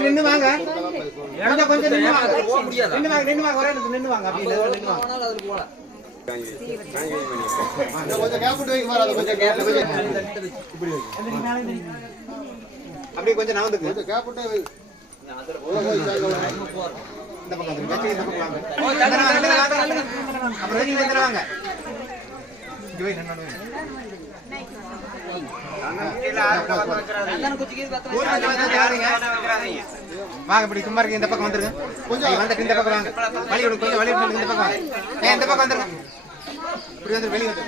நின்று வாங்க கொஞ்சம் நின்று வாங்க ஒரே நின்று வாங்க அப்படி கொஞ்சம் நவந்துக்கு இந்த பக்கம் அப்புறம் நீங்க வந்துருவாங்க வாங்க இப்படி சும்மா இருக்கு இந்த பக்கம் வந்துருங்க கொஞ்சம் வந்துட்டு இந்த பக்கம் வாங்க வழி விடு கொஞ்சம் வழி விடு இந்த பக்கம் வாங்க இந்த பக்கம் வந்துருங்க இப்படி வந்து வெளியே வந்து